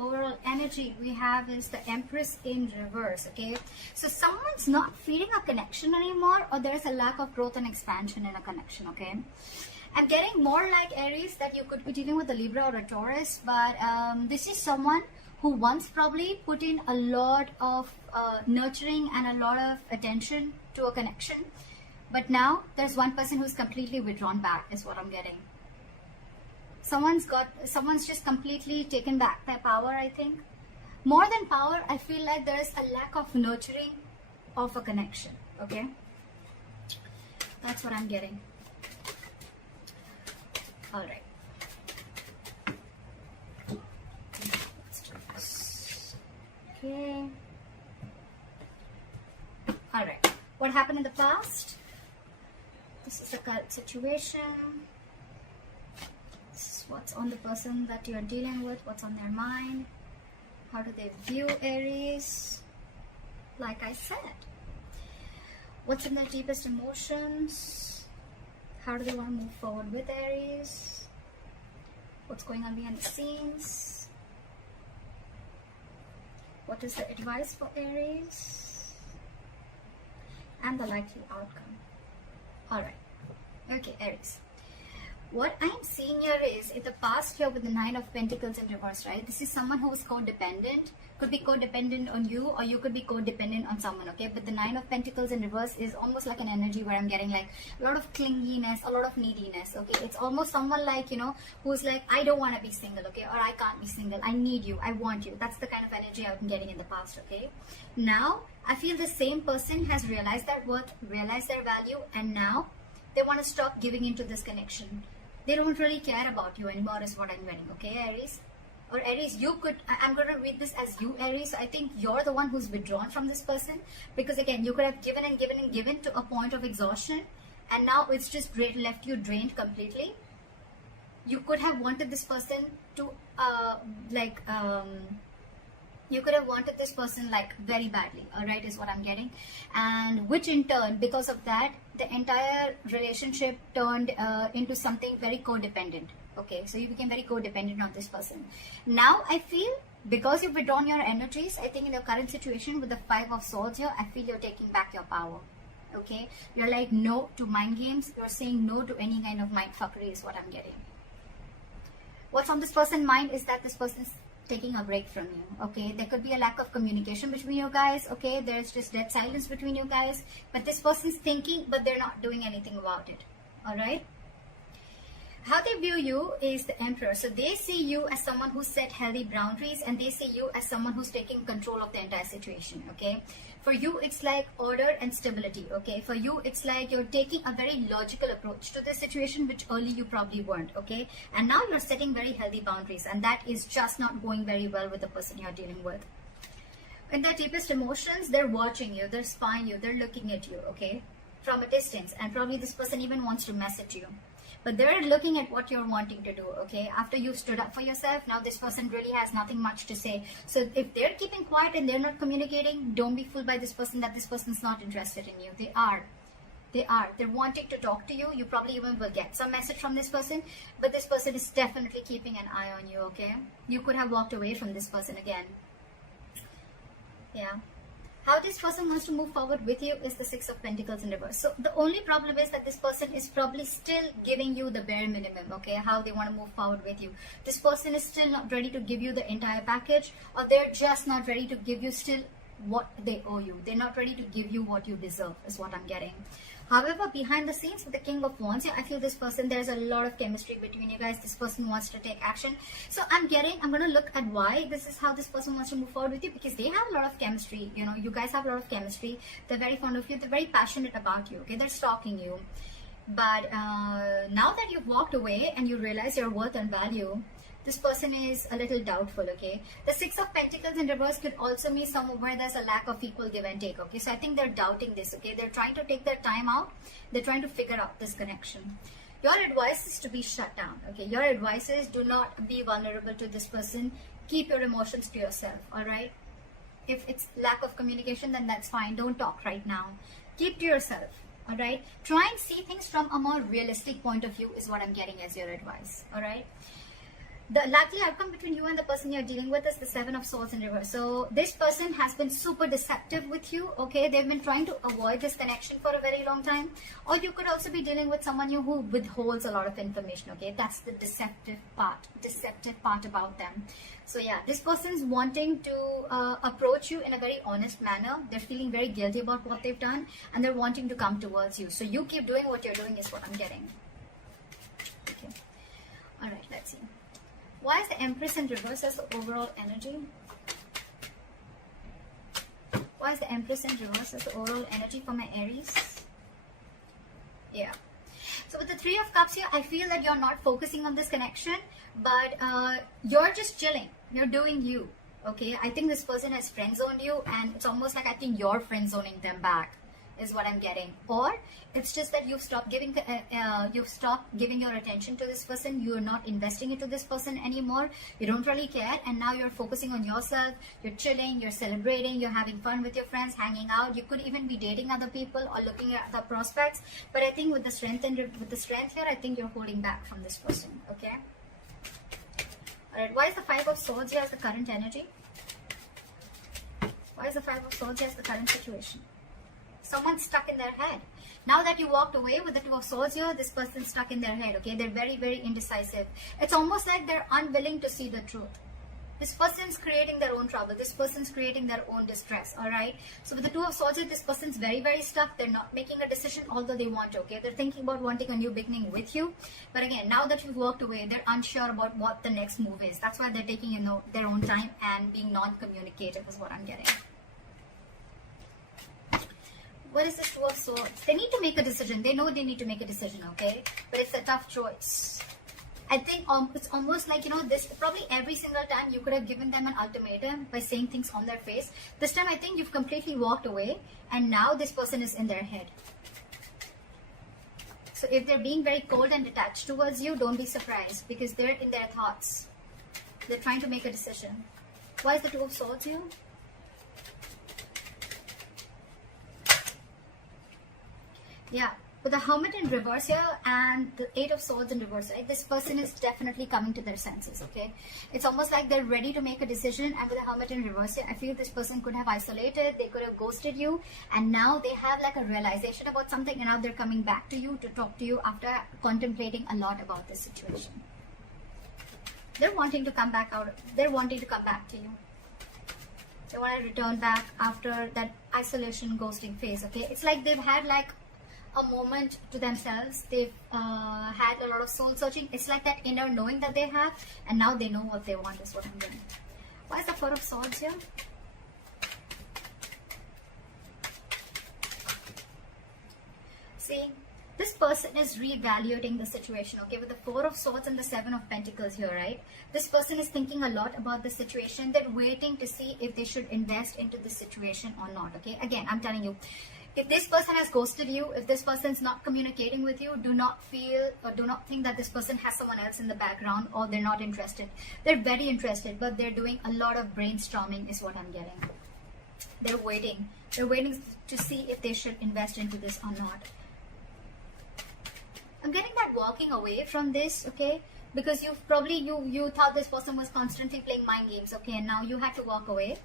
overall energy we have is the Empress in reverse. Okay, so someone's not feeling a connection anymore, or there's a lack of growth and expansion in a connection. Okay, I'm getting more like Aries that you could be dealing with a Libra or a Taurus, but this is someone who once probably put in a lot of nurturing and a lot of attention to a connection, but now there's one person who's completely withdrawn back is what I'm getting. Someone's just completely taken back their power. I think more than power, I feel like there is a lack of nurturing of a connection. Okay, that's what I'm getting. All right, let's do this. Okay, all right, what happened in the past? This is the current situation. What's on the person that you're dealing with, what's on their mind, how do they view Aries, like I said, what's in their deepest emotions, how do they want to move forward with Aries, what's going on behind the scenes, what is the advice for Aries, and the likely outcome. Alright, okay, Aries. What I'm seeing here is, in the past here with the Nine of Pentacles in reverse, right? This is someone who is codependent. Could be codependent on you, or you could be codependent on someone, okay? But the Nine of Pentacles in reverse is almost like an energy where I'm getting like a lot of clinginess, a lot of neediness, okay? It's almost someone like, you know, who's like, I don't want to be single, okay? Or I can't be single. I need you. I want you. That's the kind of energy I've been getting in the past, okay? Now, I feel the same person has realized their worth, realized their value, and now they want to stop giving into this connection. They don't really care about you anymore is what I'm getting, okay, Aries? Or Aries, you could, I'm going to read this as you, Aries. So I think you're the one who's withdrawn from this person, because again, you could have given and given and given to a point of exhaustion, and now it's just left you drained completely. You could have wanted this person to, you could have wanted this person like very badly, all right, is what I'm getting. And which in turn, because of that, the entire relationship turned into something very codependent. Okay, so you became very codependent on this person. Now I feel, because you've withdrawn your energies, I think in your current situation with the Five of Swords here, I feel you're taking back your power. Okay, you're like no to mind games. You're saying no to any kind of mind fuckery is what I'm getting. What's on this person's mind is that this person's taking a break from you. Okay, there could be a lack of communication between you guys. Okay, there's just dead silence between you guys, but this person's thinking, but they're not doing anything about it. All right, how they view you is the Emperor. So they see you as someone who set healthy boundaries, and they see you as someone who's taking control of the entire situation. Okay, for you it's like order and stability. Okay, for you it's like you're taking a very logical approach to the situation, which early you probably weren't. Okay, and now you're setting very healthy boundaries, and that is just not going very well with the person you're dealing with. In their deepest emotions, they're watching you, they're spying you, they're looking at you, okay, from a distance, and probably this person even wants to message you. But they're looking at what you're wanting to do, okay? After you stood up for yourself, now this person really has nothing much to say. So if they're keeping quiet and they're not communicating, don't be fooled by this person that this person's not interested in you. They are. They're wanting to talk to you. You probably even will get some message from this person, but this person is definitely keeping an eye on you, okay? You could have walked away from this person again. Yeah. How this person wants to move forward with you is the Six of Pentacles in reverse. So the only problem is that this person is probably still giving you the bare minimum, okay, how they want to move forward with you. This person is still not ready to give you the entire package, or they're just not ready to give you still what they owe you. They're not ready to give you what you deserve is what I'm getting. However, behind the scenes with the King of Wands, I feel this person, there's a lot of chemistry between you guys. This person wants to take action. So I'm going to look at why this is how this person wants to move forward with you, because they have a lot of chemistry. You know, you guys have a lot of chemistry. They're very fond of you. They're very passionate about you. Okay, they're stalking you. But now that you've walked away and you realize your worth and value, this person is a little doubtful, okay? The Six of Pentacles in reverse could also mean somewhere where there's a lack of equal give and take, okay? So I think they're doubting this, okay? They're trying to take their time out. They're trying to figure out this connection. Your advice is to be shut down, okay? Your advice is do not be vulnerable to this person. Keep your emotions to yourself, all right? If it's lack of communication, then that's fine. Don't talk right now. Keep to yourself, all right? Try and see things from a more realistic point of view is what I'm getting as your advice, all right? The likely outcome between you and the person you're dealing with is the Seven of Swords in reverse. So this person has been super deceptive with you, okay? They've been trying to avoid this connection for a very long time. Or you could also be dealing with someone who withholds a lot of information, okay? That's the deceptive part about them. So yeah, this person's wanting to approach you in a very honest manner. They're feeling very guilty about what they've done, and they're wanting to come towards you. So you keep doing what you're doing is what I'm getting. Okay. All right, let's see. Why is the Empress in reverse as the overall energy? Why is the Empress in reverse as the overall energy for my Aries? Yeah. So with the Three of Cups here, I feel that you're not focusing on this connection, but you're just chilling. You're doing you. Okay. I think this person has friend zoned you, and it's almost like I think you're friend zoning them back, is what I'm getting. Or it's just that you've stopped giving your attention to this person. You're not investing into this person anymore. You don't really care, and now you're focusing on yourself. You're chilling, you're celebrating, you're having fun with your friends, hanging out. You could even be dating other people or looking at other prospects. But I think with the strength here, I think you're holding back from this person. Okay. All right. Why is the Five of Swords here as the current energy? Why is the Five of Swords here as the current situation? Someone's stuck in their head. Now that you walked away with the Two of Swords here, this person's stuck in their head, okay? They're very, very indecisive. It's almost like they're unwilling to see the truth. This person's creating their own trouble. This person's creating their own distress, all right? So with the Two of Swords here, this person's very, very stuck. They're not making a decision, although they want to, okay? They're thinking about wanting a new beginning with you. But again, now that you've walked away, they're unsure about what the next move is. That's why they're taking, their own time and being non-communicative is what I'm getting. What is this Two of Swords? They need to make a decision. They know they need to make a decision, okay? But it's a tough choice. I think it's almost like, this probably every single time you could have given them an ultimatum by saying things on their face. This time I think you've completely walked away, and now this person is in their head. So if they're being very cold and detached towards you, don't be surprised, because they're in their thoughts. They're trying to make a decision. Why is the Two of Swords here? Yeah, with the Hermit in reverse here and the Eight of Swords in reverse, right? This person is definitely coming to their senses, okay? It's almost like they're ready to make a decision, and with the Hermit in reverse here, I feel this person could have isolated, they could have ghosted you, and now they have like a realization about something, and now they're coming back to you to talk to you after contemplating a lot about this situation. They're wanting to come back out. They're wanting to come back to you. They want to return back after that isolation ghosting phase, okay? It's like they've had like a moment to themselves. They've had a lot of soul searching. It's like that inner knowing that they have, and now they know what they want is what I'm getting. Why is the Four of Swords here? See, this person is reevaluating the situation, okay? With the Four of Swords and the Seven of Pentacles here, right? This person is thinking a lot about the situation. They're waiting to see if they should invest into the situation or not, okay? Again, I'm telling you, if this person has ghosted you, if this person's not communicating with you, do not feel or do not think that this person has someone else in the background or they're not interested. They're very interested, but they're doing a lot of brainstorming is what I'm getting. They're waiting. They're waiting to see if they should invest into this or not. I'm getting that walking away from this, okay? Because you've probably, you thought this person was constantly playing mind games, okay? And now you had to walk away.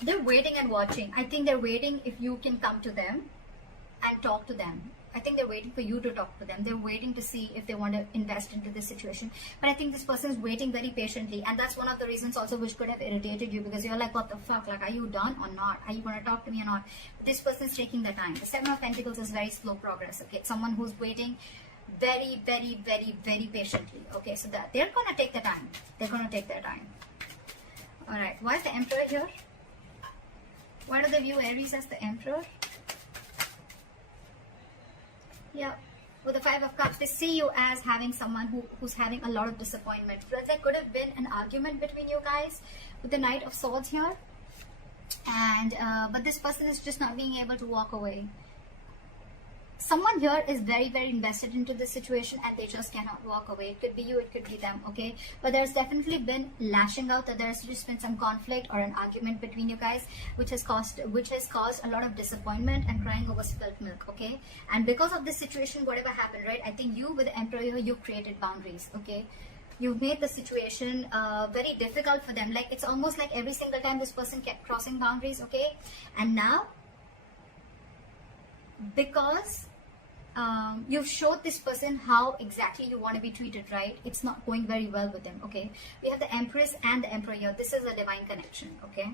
They're waiting and watching. I think they're waiting if you can come to them and talk to them. I think they're waiting for you to talk to them. They're waiting to see if they want to invest into this situation. But I think this person is waiting very patiently. And that's one of the reasons also which could have irritated you, because you're like, what the fuck? Like, are you done or not? Are you going to talk to me or not? But this person is taking the time. The Seven of Pentacles is very slow progress. Okay, it's someone who's waiting very, very, very, very patiently. Okay, so that they're going to take the time. They're going to take their time. All right. Why is the Emperor here? Why do they view Aries as the Emperor? Yeah, with the Five of Cups, they see you as having someone who's having a lot of disappointment. There could have been an argument between you guys with the Knight of Swords here. And but this person is just not being able to walk away. someone here is very, very invested into this situation and they just cannot walk away. It could be you, it could be them, okay? But there's definitely been lashing out, that there's just been some conflict or an argument between you guys, which has caused a lot of disappointment and crying over spilt milk, okay? And because of this situation, whatever happened, right? I think you with the Emperor here, you created boundaries, okay? You've made the situation very difficult for them. Like, it's almost like every single time this person kept crossing boundaries, okay? And now, because you've showed this person how exactly you want to be treated, right? It's not going very well with them, okay? We have the Empress and the Emperor here. This is a divine connection, okay?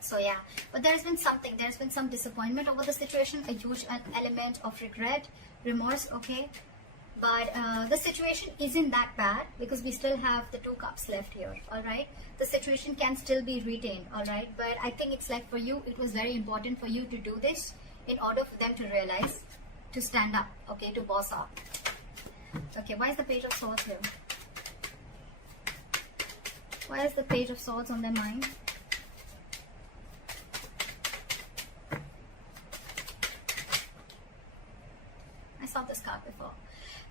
So yeah, but there's been some disappointment over the situation, a huge element of regret, remorse, okay? But the situation isn't that bad because we still have the 2 cups left here, all right? The situation can still be retained, all right? But I think it's like for you, it was very important for you to do this in order for them to realize, to stand up, okay, to boss up. Okay, why is the Page of Swords here? Why is the Page of Swords on their mind? I saw this card before.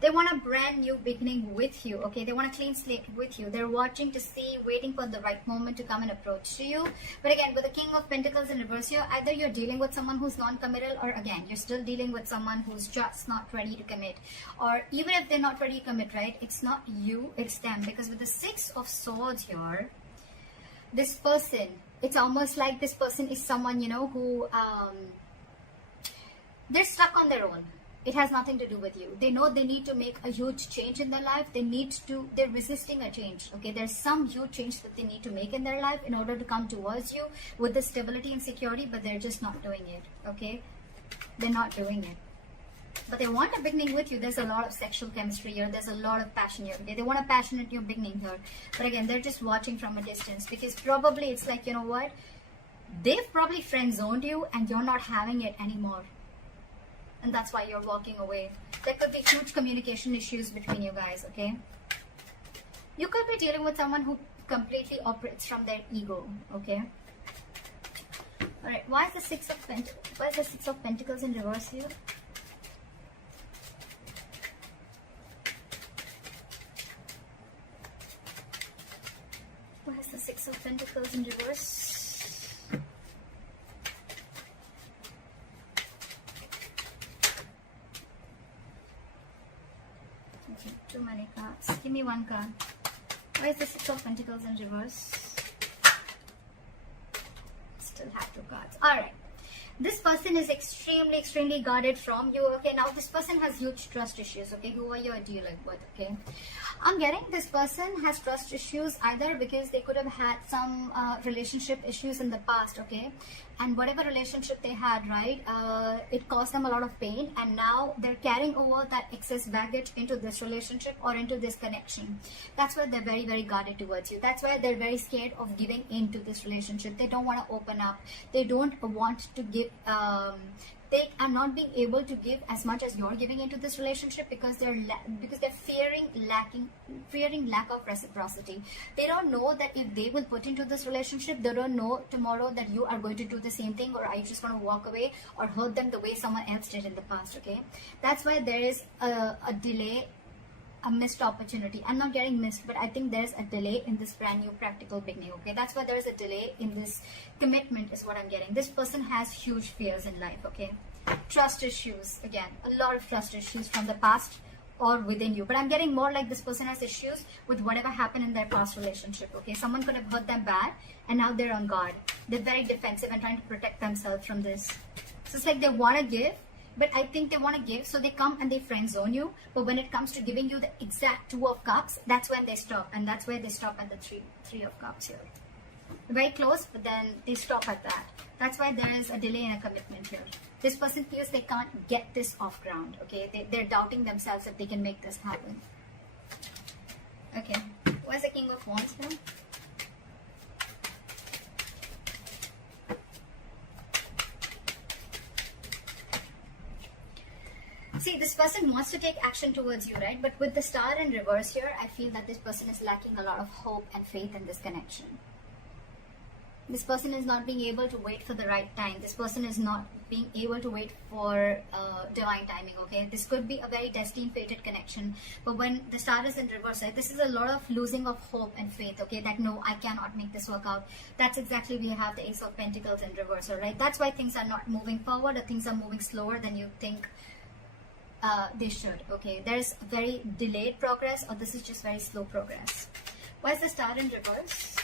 They want a brand new beginning with you, okay? They want a clean slate with you. They're watching to see, waiting for the right moment to come and approach to you. But again, with the King of Pentacles in reverse here, either you're dealing with someone who's non-committal, or again, you're still dealing with someone who's just not ready to commit. Or even if they're not ready to commit, right? It's not you, it's them. Because with the 6 of Swords here, this person, it's almost like this person is someone, you know, who, they're stuck on their own. It has nothing to do with you. They know they need to make a huge change in their life. They're resisting a change, okay? There's some huge change that they need to make in their life in order to come towards you with the stability and security, but they're just not doing it, okay? They're not doing it. But they want a beginning with you. There's a lot of sexual chemistry here. There's a lot of passion here, okay? They want a passionate new beginning here. But again, they're just watching from a distance because probably it's like, you know what? They've probably friend-zoned you and you're not having it anymore. And that's why you're walking away. There could be huge communication issues between you guys, okay? You could be dealing with someone who completely operates from their ego, okay? Alright, why is the Six of Pentacles in reverse here? Why is the Six of Pentacles in reverse? Too many cards. Give me one card. Why is the Six of Pentacles in reverse? Still have 2 cards. Alright. This person is extremely guarded from you. Okay, now this person has huge trust issues. Okay, who are you dealing with? Okay, I'm getting this person has trust issues either because they could have had some relationship issues in the past. Okay, and whatever relationship they had, right, it caused them a lot of pain, and now they're carrying over that excess baggage into this relationship or into this connection. That's why they're very guarded towards you. That's why they're very scared of giving into this relationship. They don't want to open up. They don't want to give. They are not being able to give as much as you're giving into this relationship because they're fearing lack of reciprocity. They don't know that if they will put into this relationship, they don't know tomorrow that you are going to do the same thing, or are you just going to walk away or hurt them the way someone else did in the past. Okay, that's why there is a delay, a missed opportunity. I'm not getting missed, but I think there's a delay in this brand new practical beginning. Okay, that's why there's a delay in this commitment is what I'm getting. This person has huge fears in life. Okay, trust issues, again, a lot of trust issues from the past or within you, but I'm getting more like this person has issues with whatever happened in their past relationship. Okay, someone could have hurt them bad and now they're on guard. They're very defensive and trying to protect themselves from this. So it's like they want to give, but I think they want to give, so they come and they friend zone you. But when it comes to giving you the exact 2 of cups, that's when they stop, and that's where they stop at the three of cups here. Very close, but then they stop at that. That's why there is a delay in a commitment here. This person feels they can't get this off ground. Okay, they're doubting themselves if they can make this happen. Okay, where's the King of Wands here? See, this person wants to take action towards you, right? But with the Star in reverse here, I feel that this person is lacking a lot of hope and faith in this connection. This person is not being able to wait for the right time. This person is not being able to wait for divine timing, okay? This could be a very destined, fated connection. But when the star is in reverse, right, this is a lot of losing of hope and faith, okay? That no, I cannot make this work out. That's exactly we have the Ace of Pentacles in reverse, right? That's why things are not moving forward, or things are moving slower than you think they should, okay? There's very delayed progress, or this is just very slow progress. Why is the star in reverse?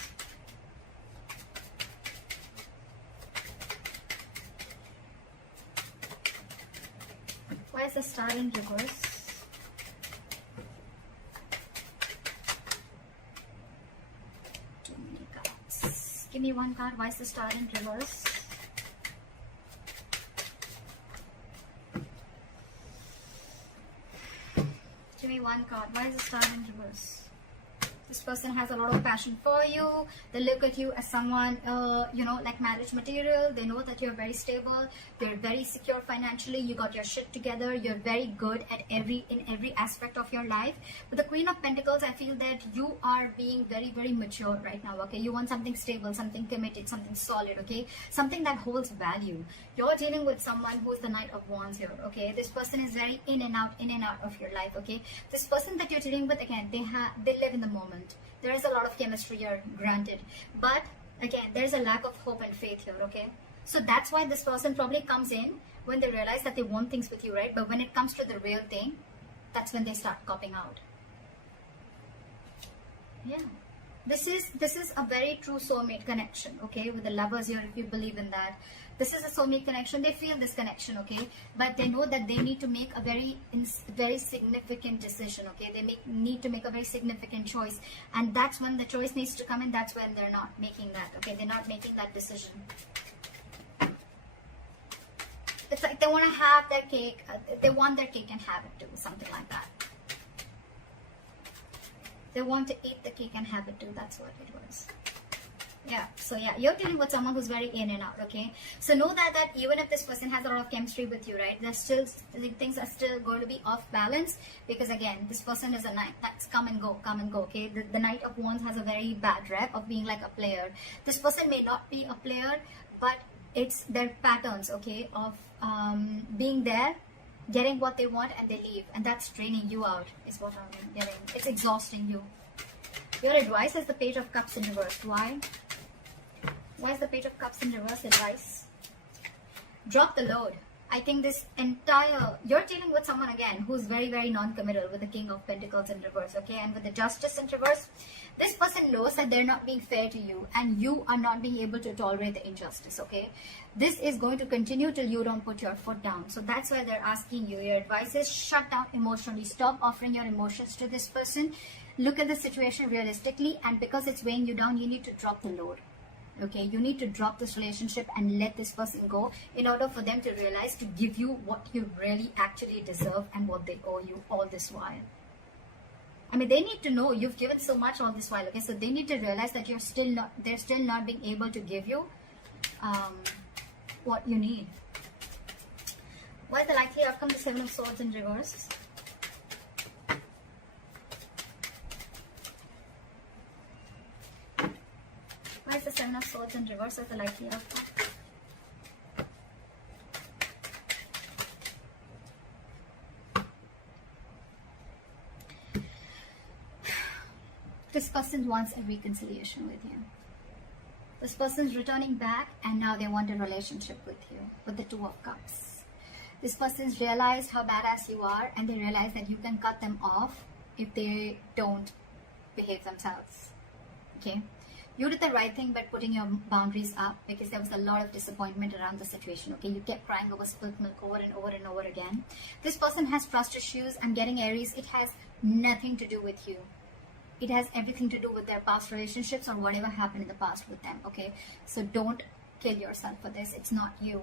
Why is the star in reverse? Too many cards. Give me one card. Why is the star in reverse? Give me one card. Why is the star in reverse? This person has a lot of passion for you. They look at you as someone, like marriage material. They know that you're very stable. You're very secure financially. You got your shit together. You're very good at in every aspect of your life. But the Queen of Pentacles, I feel that you are being very, very mature right now, okay? You want something stable, something committed, something solid, okay? Something that holds value. You're dealing with someone who is the Knight of Wands here, okay? This person is very in and out of your life, okay? This person that you're dealing with, again, they live in the moment. There is a lot of chemistry here, granted, but again, there's a lack of hope and faith here, okay? So that's why this person probably comes in when they realize that they want things with you, right? But when it comes to the real thing, that's when they start copping out. Yeah, this is a very true soulmate connection, okay? With the lovers here, if you believe in that, this is a soulmate connection. They feel this connection, okay? But they know that they need to make a very significant decision, okay? They need to make a very significant choice, and that's when the choice needs to come in. That's when they're not making that, okay? They're not making that decision. It's like they want to have their cake. They want their cake and have it too, something like that. They want to eat the cake and have it too. That's what it was. Yeah, so yeah, you're dealing with someone who's very in and out, okay? So know that even if this person has a lot of chemistry with you, right, there's still, things are still going to be off balance, because again, this person is a knight that's come and go, okay? The Knight of Wands has a very bad rep of being like a player. This person may not be a player, but it's their patterns, okay, of being there, getting what they want, and they leave, and that's draining you out, is what I'm getting. It's exhausting you. Your advice is the Page of Cups in reverse. Why? Why is the Page of Cups in reverse advice? Drop the load. I think this entire, you're dealing with someone again who's very, very non-committal, with the King of Pentacles in reverse, okay? And with the Justice in reverse, this person knows that they're not being fair to you, and you are not being able to tolerate the injustice, okay? This is going to continue till you don't put your foot down. So that's why they're asking you. Your advice is shut down emotionally. Stop offering your emotions to this person. Look at the situation realistically, and because it's weighing you down, you need to drop the load. Okay, you need to drop this relationship and let this person go, in order for them to realize to give you what you really actually deserve and what they owe you all this while. I mean, they need to know you've given so much all this while, okay? So they need to realize that they're still not being able to give you what you need. What is the likely outcome? The Seven of Swords in reverse. Why is the Seven of Swords in reverse as the likely outcome? This person wants a reconciliation with you. This person's returning back, and now they want a relationship with you, with the Two of Cups. This person's realized how badass you are, and they realize that you can cut them off if they don't behave themselves. Okay? You did the right thing by putting your boundaries up, because there was a lot of disappointment around the situation, okay? You kept crying over spilt milk over and over and over again. This person has trust issues. I'm getting Aries. It has nothing to do with you. It has everything to do with their past relationships or whatever happened in the past with them, okay? So don't kill yourself for this. It's not you.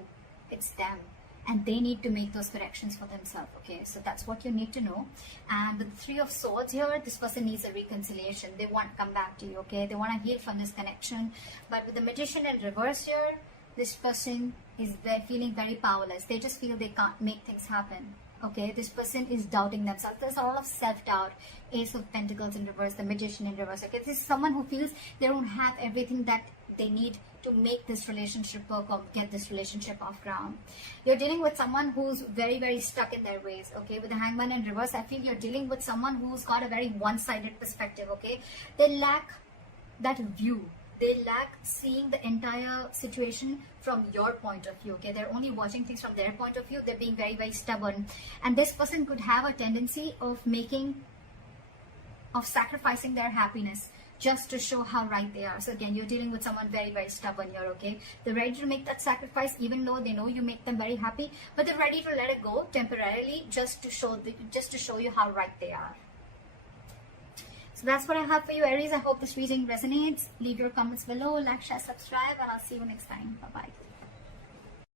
It's them. And they need to make those corrections for themselves, okay? So that's what you need to know. And with the Three of Swords here, this person needs a reconciliation. They want to come back to you, okay? They want to heal from this connection. But with the Magician in reverse here, this person is feeling very powerless. They just feel they can't make things happen, Okay, this person is doubting themselves. There's a lot of self-doubt. Ace of Pentacles in reverse, the Magician in reverse. Okay, this is someone who feels they don't have everything that they need to make this relationship work or get this relationship off ground. You're dealing with someone who's very, very stuck in their ways. Okay, with the Hangman in reverse, I feel you're dealing with someone who's got a very one-sided perspective. Okay, they lack that view. They lack seeing the entire situation from your point of view. Okay, they're only watching things from their point of view. They're being very, very stubborn, and this person could have a tendency of sacrificing their happiness just to show how right they are. So again, you're dealing with someone very, very stubborn here. Okay, they're ready to make that sacrifice even though they know you make them very happy, but they're ready to let it go temporarily just to show you how right they are. So that's what I have for you, Aries. I hope this reading resonates. Leave your comments below, like, share, subscribe, and I'll see you next time. Bye bye.